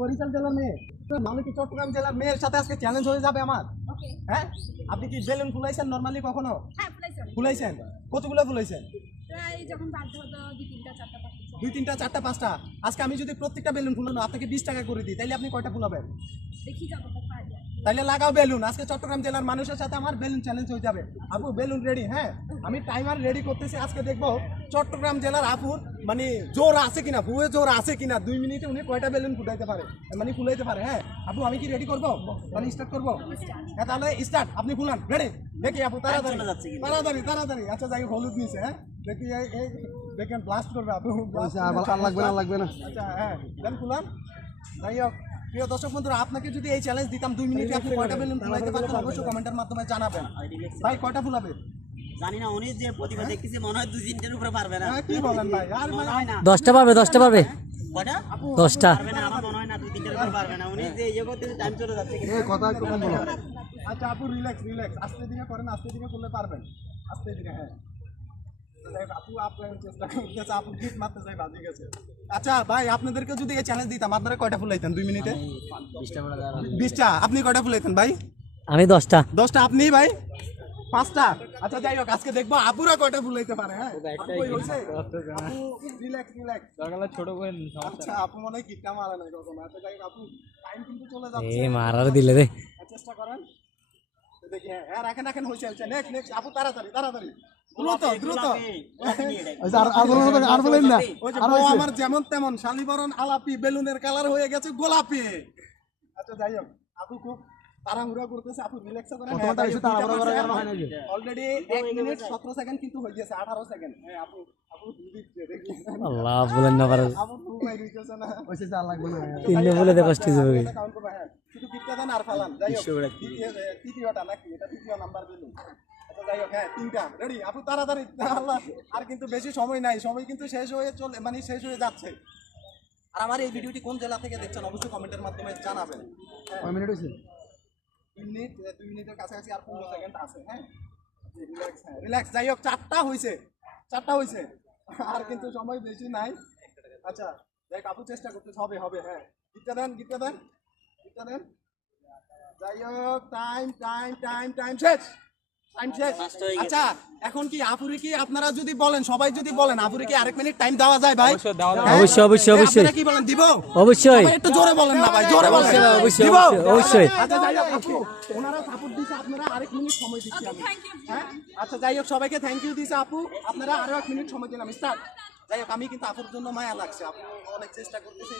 বরিশাল জেলার মেয়ে তো মানে কি চট্টগ্রাম জেলার মেয়ের সাথে আজকে চ্যালেঞ্জ হয়ে যাবে আমার। হ্যাঁ, আপনি কি বেলুন ফুলাইছেন নরমালি কখনো? হ্যাঁ, ফুলাইছেন? কতগুলো ফুলাইছেন? প্রায় যখন বাধ্য হতো 2-3টা 4টা 5টা। 2-3টা 4টা 5টা। আজকে আমি যদি প্রত্যেকটা বেলুন ফুলানো আপনাকে 20 টাকা করে দিই তাহলে আপনি কয়টা ফুলাবেন? দেখি যতটা পারি। তাইলে লাগাও বেলুন। আজকে চট্টগ্রাম জেলার মানুষের সাথে আমার বেলুন চ্যালেঞ্জ হয়ে যাবে। আপু বেলুন রেডি? হ্যাঁ, আমি টাইমার রেডি করতেছি। আজকে দেখবো চট্টগ্রাম জেলার আপুর মানে জোর আছে কিনা, বুয়ে জোর আছে কিনা। 2 মিনিটে উনি কয়টা বেলুন ফুটাইতে পারে, মানে ফুলাইতে পারে। হ্যাঁ আপু, আমি কি রেডি করবো? মানে স্টার্ট করবো? হ্যাঁ তাহলে স্টার্ট। আপনি ফুলান। রেডি? দেখি আপু তাড়াতাড়ি তাড়াতাড়ি তাড়াতাড়ি। আচ্ছা যাই, হলুদ নিছে। হ্যাঁ দেখি এই দেখেন ব্লাস্ট করবে আপু। লাগবে না। আচ্ছা হ্যাঁ দেন ফুলান। যাই হোক প্রিয় দর্শক বন্ধুরা, আপনাকে যদি এই চ্যালেঞ্জ দিতাম 2 মিনিটে আপনি কয়টা বেলুন ফুলাইতে পারতেন অবশ্যই কমেন্টের মাধ্যমে জানাবেন। ভাই কয়টা ফুলাবে? জানি না, উনি যে প্রতিভা দেখতেছি মনে হয় 2-3টের উপরে পারবে না। কি বলেন ভাই? আর মনে হয় না 10টা পারবে, 10টা পারবে, কয়টা 10টা পারবে না, আমার মনে হয় না 2-3টের উপরে পারবে না। উনি যে ইয়ে করতেছে টাইম চলে যাচ্ছে কিন্তু কথা একটু কম বলো। আচ্ছা আপু রিল্যাক্স রিল্যাক্স, আস্তে ধীরে করেন, আস্তে ধীরে করলে পারবেন। আস্তে ধীরে। হ্যাঁ আপু আপনার চেষ্টা করতেছে, আপু কিক মারতে চাই, বাজে গেছে। আচ্ছা ভাই, আপনাদেরকে যদি এই চ্যালেঞ্জ দিতাম আপনারা কয়টা ফুলাইতেন 2 মিনিটে? 20টা। আপনি কয়টা ফুলাইতেন ভাই? আমি 10টা। 10টা। আপনি ভাই? 5টা। আচ্ছা যাই হোক, আজকে দেখবো আপুরা কয়টা ফুলাইতে পারে। হ্যাঁ রিল্যাক্স রিল্যাক্স। ছোট করে আচ্ছা আপু মনে হয় কিকটা মারা নাই কখনো। আচ্ছা যাই হোক আপু, টাইম কিন্তু চলে যাচ্ছে। এই মারার দিলে রে। চেষ্টা করেন। দেখি হ্যাঁ রাখেন রাখেন, হয়েছে হয়েছে। নেক্সট নেক্সট আপু, তাড়াতাড়ি তাড়াতাড়ি, দ্রুত দ্রুত। আর বলেন না। ওই যে বউ আমার যেমন তেমন, শালিবরণ আলাপি, বেলুনের কালার হয়ে গেছে গোলাপি। আচ্ছা যাই হোক, আপু খুব তাড়াহুড়া করতেছে। আপু রিল্যাক্স করেন। অলরেডি 1 মিনিট 17 সেকেন্ড কিন্তু হয়ে গেছে, 18 সেকেন্ড। হ্যাঁ আপু আপু দিচ্ছে দেখি। আল্লাহ বলেন না পারে। আপু খুব ভাই দিতেছে না। ওইসে যা লাগবে না। তিনটে বলে দে পাঁচটি যাবে। কাউন্ট করব। হ্যাঁ শুধু কিকটা দেন আর ফালান। যাই হোক তৃতীয়টা নাকি এটা? তৃতীয় নাম্বার বেলুন। আচ্ছা যাই হোক, হ্যাঁ 3টা রেডি। আপু তাড়াতাড়ি। আল্লাহ, আর কিন্তু বেশি সময় নাই, সময় কিন্তু শেষ হয়ে চলে, মানে শেষ হয়ে যাচ্ছে। আর আমার এই ভিডিওটি কোন জেলা থেকে দেখছেন অবশ্যই কমেন্টের মাধ্যমে জানাবেন। কয় মিনিট হইছে? 2 মিনিটের কাছাকাছি আর 15 সেকেন্ড আছে। হ্যাঁ রিল্যাক্স। হ্যাঁ রিল্যাক্স। যাই হোক 4টা হইছে, 4টা হইছে, আর কিন্তু সময় বেশি নাই। আচ্ছা যাই হোক, আপু চেষ্টা করতে হবে হবে। হ্যাঁ গিটটা দেন গিটটা দেন গিটটা দেন। যাই হোক টাইম টাইম টাইম টাইম শেষ, টাইম শেষ। আচ্ছা এখন কি আপুরে কি আপনারা যদি বলেন, সবাই যদি বলেন আপুরে কি আরেক মিনিট টাইম দেওয়া যায় ভাই? অবশ্যই অবশ্যই অবশ্যই আপনারা কি বলেন, দিব? অবশ্যই একটু জোরে বলেন না ভাই, জোরে বলেন। অবশ্যই দিব? অবশ্যই। আচ্ছা যাই হোক আপু, ওনারা সাপোর্ট দিছে, আপনারা আরেক মিনিট সময় দিচ্ছি আমি। হ্যাঁ আচ্ছা যাই হোক, সবাইকে থ্যাংক ইউ দিছে আপু, আপনারা আরো 1 মিনিট সময় দিলাম। স্টার্ট। যাই হোক আমি কিন্তু আপুর জন্য মায়া লাগছে, আপু অনেক চেষ্টা করতেছে।